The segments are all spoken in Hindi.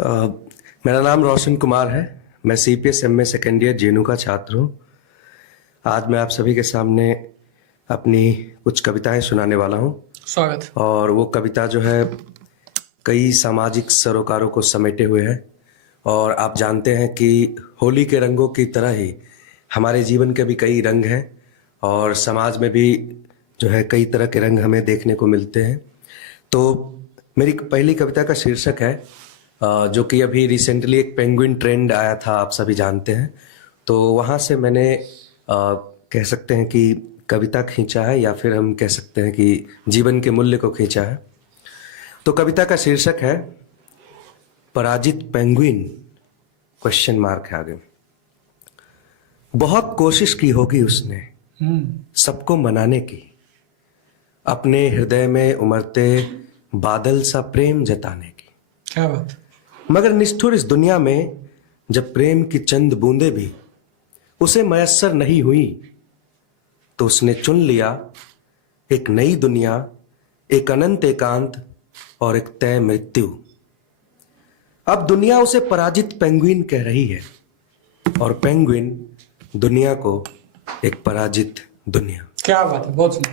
मेरा नाम रोशन कुमार है। मैं CPS MA सेकेंड ईयर जेनू का छात्र हूँ। आज मैं आप सभी के सामने अपनी कुछ कविताएं सुनाने वाला हूँ। स्वागत। और वो कविता जो है कई सामाजिक सरोकारों को समेटे हुए है। और आप जानते हैं कि होली के रंगों की तरह ही हमारे जीवन के भी कई रंग हैं और समाज में भी जो है कई तरह के रंग हमें देखने को मिलते हैं। तो मेरी पहली कविता का शीर्षक है जो कि अभी रिसेंटली एक पेंगुइन ट्रेंड आया था, आप सभी जानते हैं। तो वहाँ से मैंने कह सकते हैं कि कविता खींचा है या फिर हम कह सकते हैं कि जीवन के मूल्य को खींचा है। तो कविता का शीर्षक है पराजित पेंगुइन क्वेश्चन मार्क है आगे। बहुत कोशिश की होगी उसने सबको मनाने की, अपने हृदय में उमड़ते बादल सा प्रेम जताने की। क्या बात। मगर निष्ठुर इस दुनिया में जब प्रेम की चंद बूंदें भी उसे मयस्सर नहीं हुई, तो उसने चुन लिया एक नई दुनिया, एक अनंत एकांत और एक तय मृत्यु। अब दुनिया उसे पराजित पेंगुइन कह रही है और पेंगुइन दुनिया को एक पराजित दुनिया। क्या बात है, बहुत सुंदर।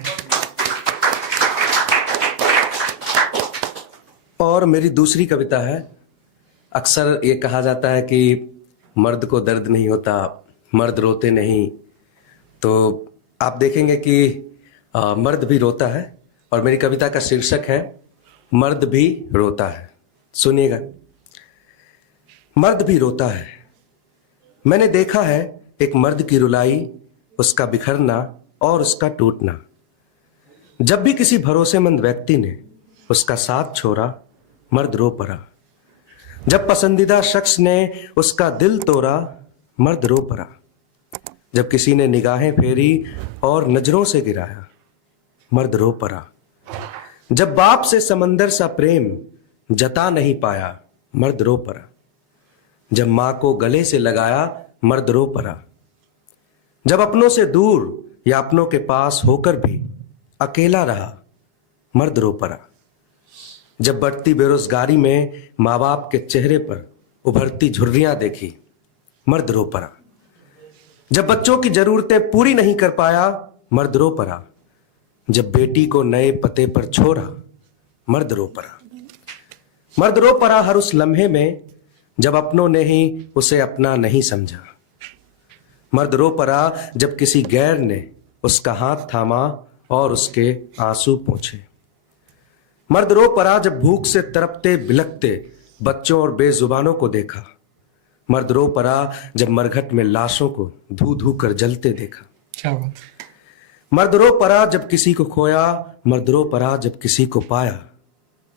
और मेरी दूसरी कविता है, अक्सर ये कहा जाता है कि मर्द को दर्द नहीं होता, मर्द रोते नहीं। तो आप देखेंगे कि मर्द भी रोता है और मेरी कविता का शीर्षक है मर्द भी रोता है। सुनिएगा। मर्द भी रोता है। मैंने देखा है एक मर्द की रुलाई, उसका बिखरना और उसका टूटना। जब भी किसी भरोसेमंद व्यक्ति ने उसका साथ छोड़ा, मर्द रो पड़ा। जब पसंदीदा शख्स ने उसका दिल तोड़ा, मर्द रो पड़ा। जब किसी ने निगाहें फेरी और नजरों से गिराया, मर्द रो पड़ा। जब बाप से समंदर सा प्रेम जता नहीं पाया, मर्द रो पड़ा। जब मां को गले से लगाया, मर्द रो पड़ा। जब अपनों से दूर या अपनों के पास होकर भी अकेला रहा, मर्द रो पड़ा। जब बढ़ती बेरोजगारी में माँ बाप के चेहरे पर उभरती झुर्रियां देखी, मर्द रो पड़ा। जब बच्चों की जरूरतें पूरी नहीं कर पाया, मर्द रो पड़ा। जब बेटी को नए पते पर छोड़ा, मर्द रो पड़ा। मर्द रो पड़ा हर उस लम्हे में जब अपनों ने ही उसे अपना नहीं समझा। मर्द रो पड़ा जब किसी गैर ने उसका हाथ थामा और उसके आंसू पोंछे। मर्द रो पड़ा जब भूख से तड़पते बिलखते बच्चों और बेजुबानों को देखा। मर्द रो पड़ा जब मरघट में लाशों को धू धू कर जलते देखा। क्या बात। मर्द रो पड़ा जब किसी को खोया, मर्द रो पड़ा जब किसी को पाया।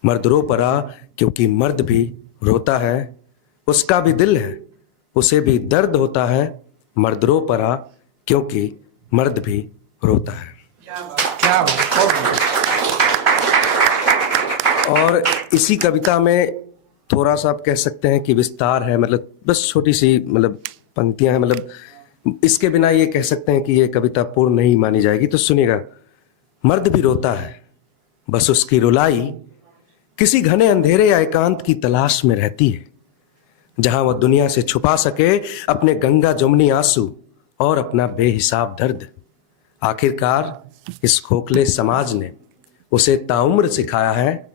मर्द रो पड़ा क्योंकि मर्द भी रोता है, उसका भी दिल है, उसे भी दर्द होता है। मर्द रो पड़ा क्योंकि मर्द भी रोता है। क्या बात। और इसी कविता में थोड़ा सा आप कह सकते हैं कि विस्तार है, मतलब बस छोटी सी पंक्तियां हैं, मतलब इसके बिना ये कह सकते हैं कि ये कविता पूर्ण नहीं मानी जाएगी। तो सुनिएगा। मर्द भी रोता है, बस उसकी रुलाई किसी घने अंधेरे या एकांत की तलाश में रहती है, जहां वह दुनिया से छुपा सके अपने गंगा जमुनी आंसू और अपना बेहिसाब दर्द। आखिरकार इस खोखले समाज ने उसे ताउम्र सिखाया है,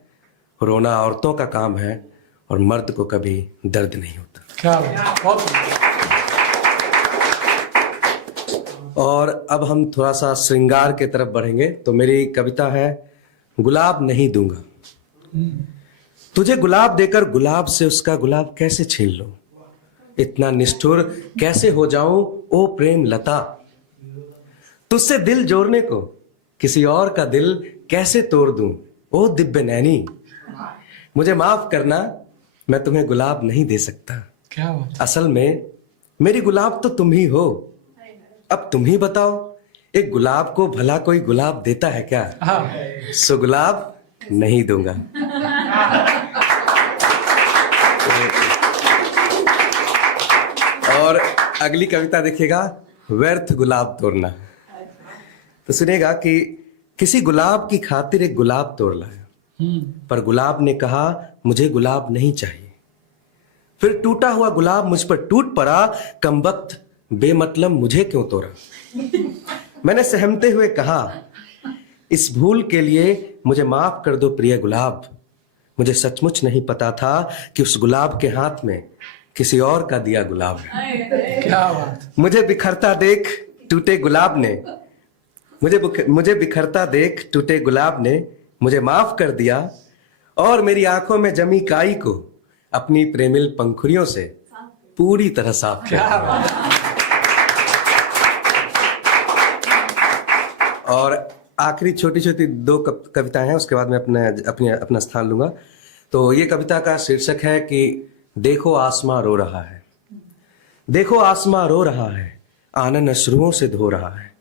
रोना औरतों का काम है और मर्द को कभी दर्द नहीं होता। क्या बहुत। और अब हम थोड़ा सा श्रृंगार के तरफ बढ़ेंगे। तो मेरी कविता है गुलाब नहीं दूंगा। तुझे गुलाब देकर गुलाब से उसका गुलाब कैसे छीन लूं, इतना निष्ठुर कैसे हो जाऊं ओ प्रेम लता। तुझसे दिल जोड़ने को किसी और का दिल कैसे तोड़ दूं ओ दिव्य नैनी। मुझे माफ करना, मैं तुम्हें गुलाब नहीं दे सकता। क्या बात। असल में मेरी गुलाब तो तुम ही हो। अब तुम ही बताओ, एक गुलाब को भला कोई गुलाब देता है क्या? सो गुलाब नहीं दूंगा। और अगली कविता देखिएगा, व्यर्थ गुलाब तोड़ना। तो सुनिएगा कि किसी गुलाब की खातिर एक गुलाब तोड़ लाया, पर गुलाब ने कहा मुझे गुलाब नहीं चाहिए। फिर टूटा हुआ गुलाब मुझ पर टूट पड़ा, कमबख्त बेमतलब मुझे क्यों तोड़ा। मैंने सहमते हुए कहा, इस भूल के लिए मुझे माफ कर दो प्रिय गुलाब। मुझे सचमुच नहीं पता था कि उस गुलाब के हाथ में किसी और का दिया गुलाब है। क्या बात। मुझे बिखरता देख टूटे गुलाब ने, मुझे बिखरता देख टूटे गुलाब ने मुझे माफ कर दिया, और मेरी आंखों में जमी काई को अपनी प्रेमिल पंखुड़ियों से पूरी तरह साफ कर क्या दिया। बात। और आखिरी छोटी छोटी दो कविताएं हैं, उसके बाद मैं अपना स्थान लूंगा। तो ये कविता का शीर्षक है कि देखो आसमां रो रहा है। देखो आसमां रो रहा है, आनन अश्रुओं से धो रहा है।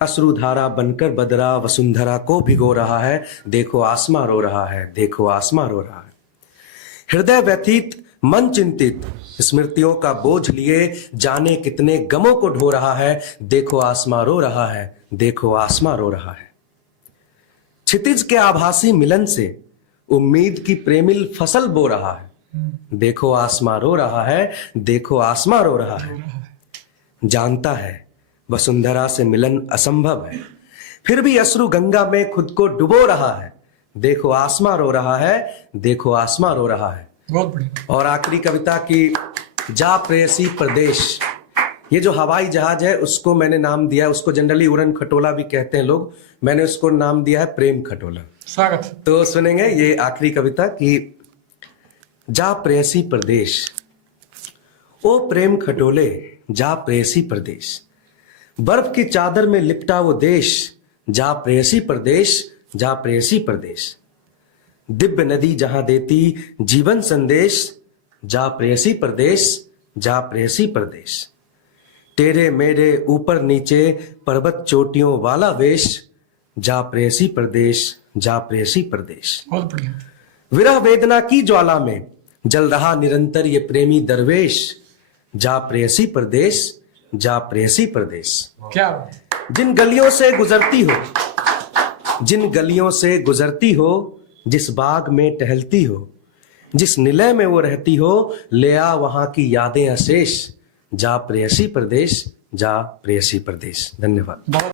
अश्रुधारा बनकर बदरा वसुंधरा को भिगो रहा है। देखो आसमां रो रहा है, देखो आसमां रो रहा है। हृदय व्यथित मन चिंतित स्मृतियों का बोझ लिए जाने कितने गमों को ढो रहा है। देखो आसमां रो रहा है, देखो आसमां रो रहा है। क्षितिज के आभासी मिलन से उम्मीद की प्रेमिल फसल बो रहा है। देखो आसमां रो रहा है, देखो आसमां रो रहा है। जानता है वसुंधरा से मिलन असंभव है, फिर भी अश्रु गंगा में खुद को डुबो रहा है। देखो आसमां रो रहा है, देखो आसमां रो रहा है। बहुत बढ़िया। और आखिरी कविता की जा प्रेयसी प्रदेश। ये जो हवाई जहाज है उसको मैंने नाम दिया है, उसको जनरली उड़न खटोला भी कहते हैं लोग, मैंने उसको नाम दिया है प्रेम खटोला। स्वागत। तो सुनेंगे ये आखिरी कविता की जा प्रेयसी प्रदेश। ओ प्रेम खटोले जा प्रेयसी प्रदेश, बर्फ की चादर में लिपटा वो देश। जा प्रेयसी प्रदेश, जा प्रेयसी प्रदेश। दिव्य नदी जहां देती जीवन संदेश। जा प्रेयसी प्रदेश, जा प्रेयसी प्रदेश। टेढ़े मेढ़े ऊपर नीचे पर्वत चोटियों वाला वेश। जा प्रेयसी प्रदेश, जा प्रेयसी प्रदेश। बहुत बढ़िया। विरह वेदना की ज्वाला में जल रहा निरंतर ये प्रेमी दरवेश। जा प्रेयसी प्रदेश, जा प्रेयसी प्रदेश। क्या बात। जिन गलियों से गुजरती हो, जिन गलियों से गुजरती हो, जिस बाग में टहलती हो, जिस निलय में वो रहती हो, ले आ वहां की यादें अशेष। जा प्रेयसी प्रदेश, जा प्रेयसी प्रदेश। धन्यवाद। बहुत